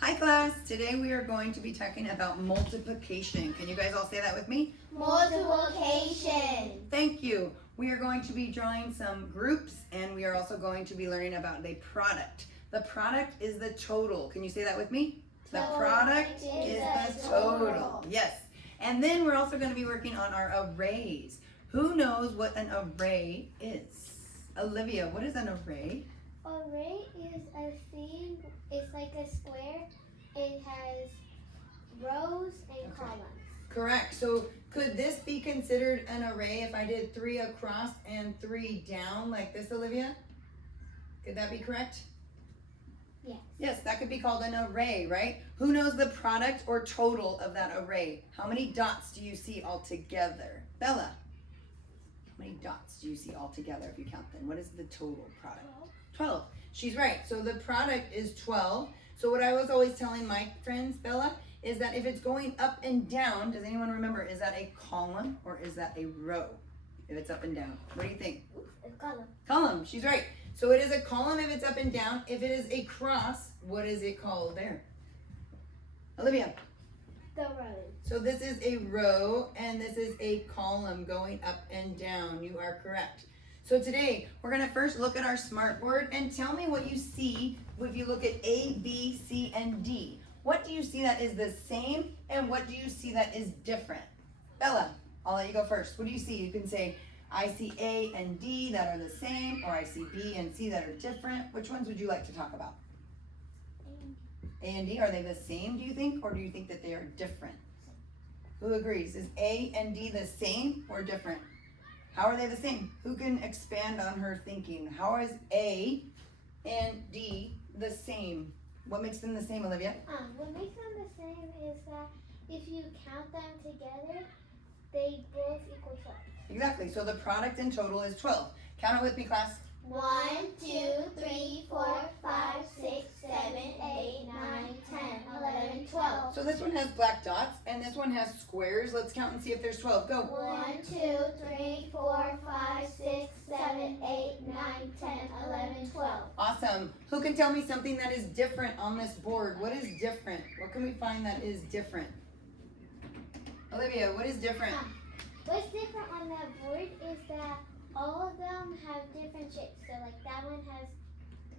Hi class, today we are going to be talking about multiplication. Can you guys all say that with me? Multiplication. Thank you. We are going to be drawing some groups and we are also going to be learning about a product. The product is the total. Can you say that with me? The product is the total. Yes. And then we're also going to be working on our arrays. Who knows what an array is? Olivia, what is an array? Array is a thing, it's like a square. It has rows and columns. Correct. So could this be considered an array if I did 3 across and 3 down like this, Olivia? Could that be correct? Yes. Yes, that could be called an array, right? Who knows the product or total of that array? How many dots do you see all together? Bella, how many dots do you see all together if you count them? What is the total product? 12. She's right. So the product is 12. So what I was always telling my friends, Bella, is that if it's going up and down, does anyone remember, is that a column or is that a row? If it's up and down. What do you think? A column. Column. She's right. So it is a column if it's up and down. If it is a cross, what is it called there? Olivia. The row. So this is a row and this is a column going up and down. You are correct. So today, we're gonna first look at our smartboard and tell me what you see if you look at A, B, C, and D. What do you see that is the same and what do you see that is different? Bella, I'll let you go first. What do you see? You can say, I see A and D that are the same, or I see B and C that are different. Which ones would you like to talk about? A and D, are they the same, do you think, or do you think that they are different? Who agrees? Is A and D the same or different? How are they the same? Who can expand on her thinking? How is A and D the same? What makes them the same, Olivia? What makes them the same is that if you count them together, they both equal 12. Exactly. So the product in total is 12. Count it with me, class. 1, 2, 3, 4, 5, 6, 7, 8, 9, 10, 11, 12. So this one has black dots and this one has squares. Let's count and see if there's 12. Go. 1, 2, 3, 4, 5, 6, 7, 8, 9, 10, 11, 12. Awesome. Who can tell me something that is different on this board? What is different? What can we find that is different? Olivia, what is different? What's different on that board is that all of them have different shapes. So like that one has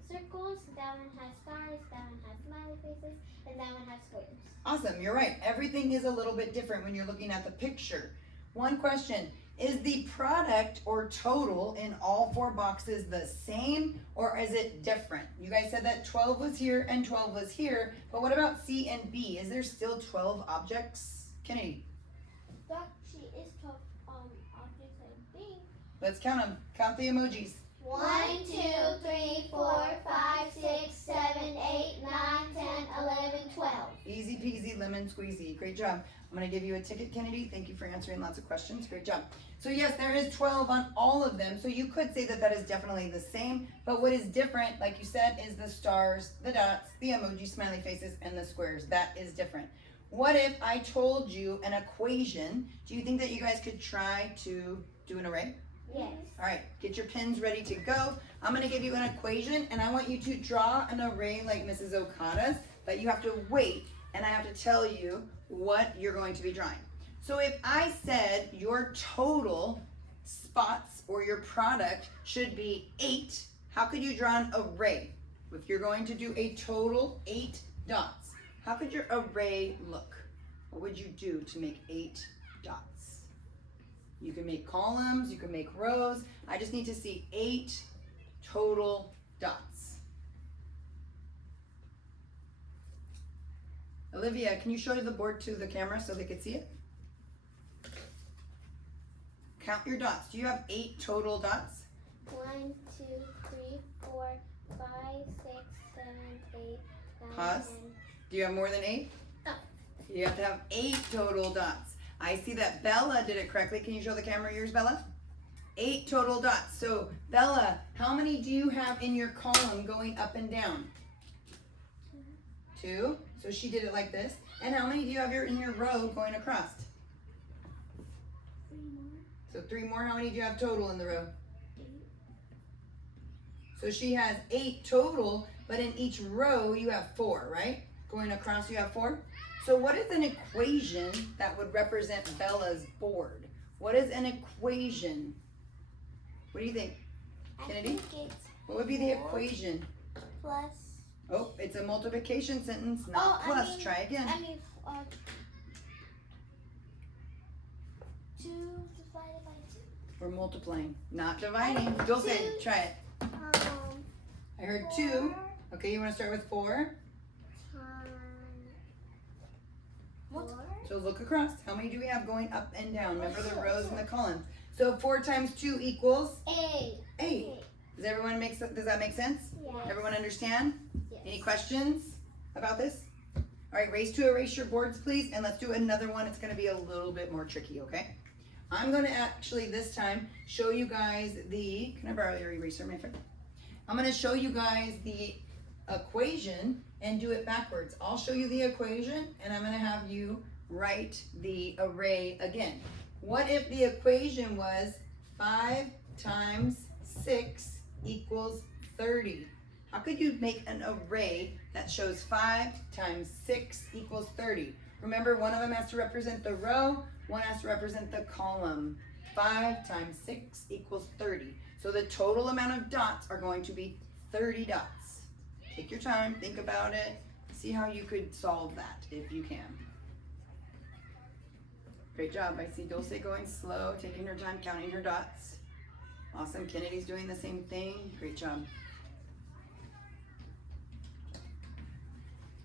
circles, that one has stars, that one has smiley faces, and that one has squares. Awesome, you're right. Everything is a little bit different when you're looking at the picture. One question, is the product or total in all 4 boxes the same or is it different? You guys said that 12 was here and 12 was here, but what about C and B? Is there still 12 objects? Kennedy. That sheet is 12 objects, I think. Let's count them. Count the emojis. 1, 2, 3, 4, 5, 6, 7, 8, 9, 10, 11, 12. Easy peasy lemon squeezy. Great job. I'm going to give you a ticket, Kennedy. Thank you for answering lots of questions. Great job. So yes, there is 12 on all of them. So you could say that that is definitely the same. But what is different, like you said, is the stars, the dots, the emoji smiley faces, and the squares. That is different. What if I told you an equation? Do you think that you guys could try to do an array? Yes. All right, get your pens ready to go. I'm going to give you an equation, and I want you to draw an array like Mrs. Okada's, but you have to wait, and I have to tell you what you're going to be drawing. So if I said your total spots or your product should be 8, how could you draw an array? If you're going to do a total 8 dots, how could your array look? What would you do to make 8 dots? You can make columns, you can make rows. I just need to see 8 total dots. Olivia, can you show the board to the camera so they could see it? Count your dots. Do you have 8 total dots? 1, 2, 3, 4, 5, 6, 7, 8, 9, Pause. 10. Do you have more than 8? No. You have to have 8 total dots. I see that Bella did it correctly. Can you show the camera yours, Bella? 8 total dots. So, Bella, how many do you have in your column going up and down? 2. So she did it like this. And how many do you have in your row going across? 3 more. So 3 more. How many do you have total in the row? 8. So she has 8 total, but in each row you have 4, right? Going across, you have 4. So what is an equation that would represent Bella's board? What is an equation? What do you think? Kennedy? I think it's What would be the 4 equation? plus. Oh, it's a multiplication sentence, not plus. Try again. 2 divided by 2. We're multiplying, not dividing. Dulce, try it. I heard 2. Okay, you want to start with 4? So look across. How many do we have going up and down? Remember the rows and the columns. So 4 times 2 equals 8. Does that make sense? Yes. Everyone understand? Yes. Any questions about this? All right, race to erase your boards, please. And let's do another one. It's going to be a little bit more tricky, okay? I'm going to actually this time show you guys can I borrow your eraser, my friend? I'm going to show you guys the equation and do it backwards. I'll show you the equation and I'm going to have you write the array again. What if the equation was 5 times 6 equals 30? How could you make an array that shows 5 times 6 equals 30? Remember, one of them has to represent the row, one has to represent the column. 5 times 6 equals 30. So the total amount of dots are going to be 30 dots. Take your time, think about it, see how you could solve that if you can. Great job. I see Dulce going slow, taking her time, counting her dots. Awesome. Kennedy's doing the same thing. Great job.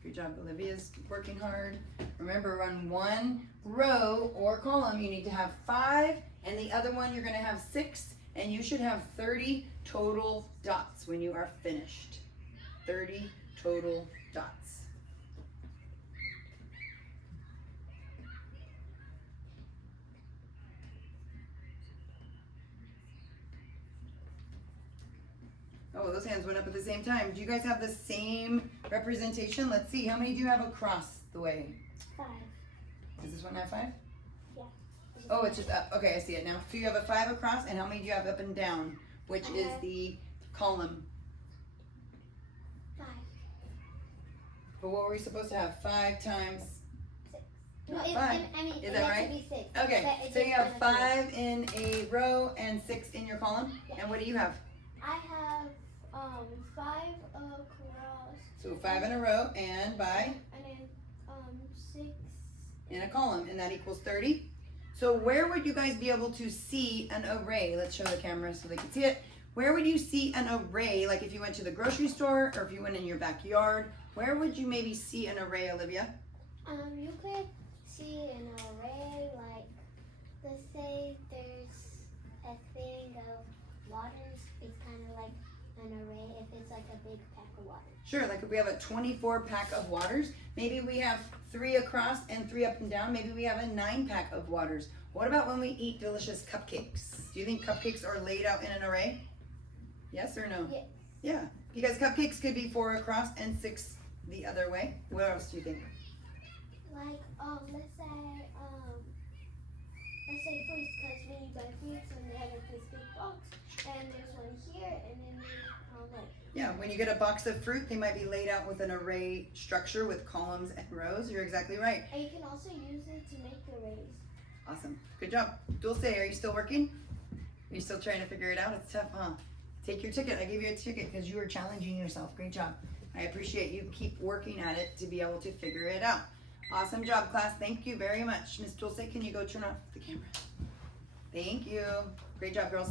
Good job. Olivia's working hard. Remember, on one row or column, you need to have 5, and the other one you're going to have 6, and you should have 30 total dots when you are finished. 30 total dots. Oh, those hands went up at the same time. Do you guys have the same representation? Let's see. How many do you have across the way? 5. Does this one have 5? Yeah. Oh, it's just up. Okay, I see it now. So you have a 5 across, and how many do you have up and down? Which is the column. 5. But what were we supposed to have? 5 times? 6. No, Not it, 5. I mean, Is it that has right? to be 6. Okay, But so you have it's just 5 in a row and 6 in your column? Yeah. And what do you have? I have 5 across. So 5 in a row and by? And then 6 In a column, and that equals 30. So where would you guys be able to see an array? Let's show the camera so they can see it. Where would you see an array? Like if you went to the grocery store or if you went in your backyard, where would you maybe see an array, Olivia? You could see an array, like, let's say there's a thing of waters. It's kind of like an array if it's like a big pack of water. Sure, like if we have a 24 pack of waters, maybe we have 3 across and 3 up and down. Maybe we have a 9 pack of waters. What about when we eat delicious cupcakes? Do you think cupcakes are laid out in an array? Yes or no? Yes. Yeah, because cupcakes could be 4 across and 6 the other way. What else do you think? Like, let's say fruits, because when you buy fruits, when they have like this big box, and there's one here, and then like. Yeah, when you get a box of fruit, they might be laid out with an array structure with columns and rows. You're exactly right. And you can also use it to make arrays. Awesome. Good job. Dulce, are you still working? Are you still trying to figure it out? It's tough, huh? Take your ticket. I gave you a ticket because you were challenging yourself. Great job. I appreciate you. Keep working at it to be able to figure it out. Awesome job, class. Thank you very much. Miss Dulce, can you go turn off the camera? Thank you. Great job, girls.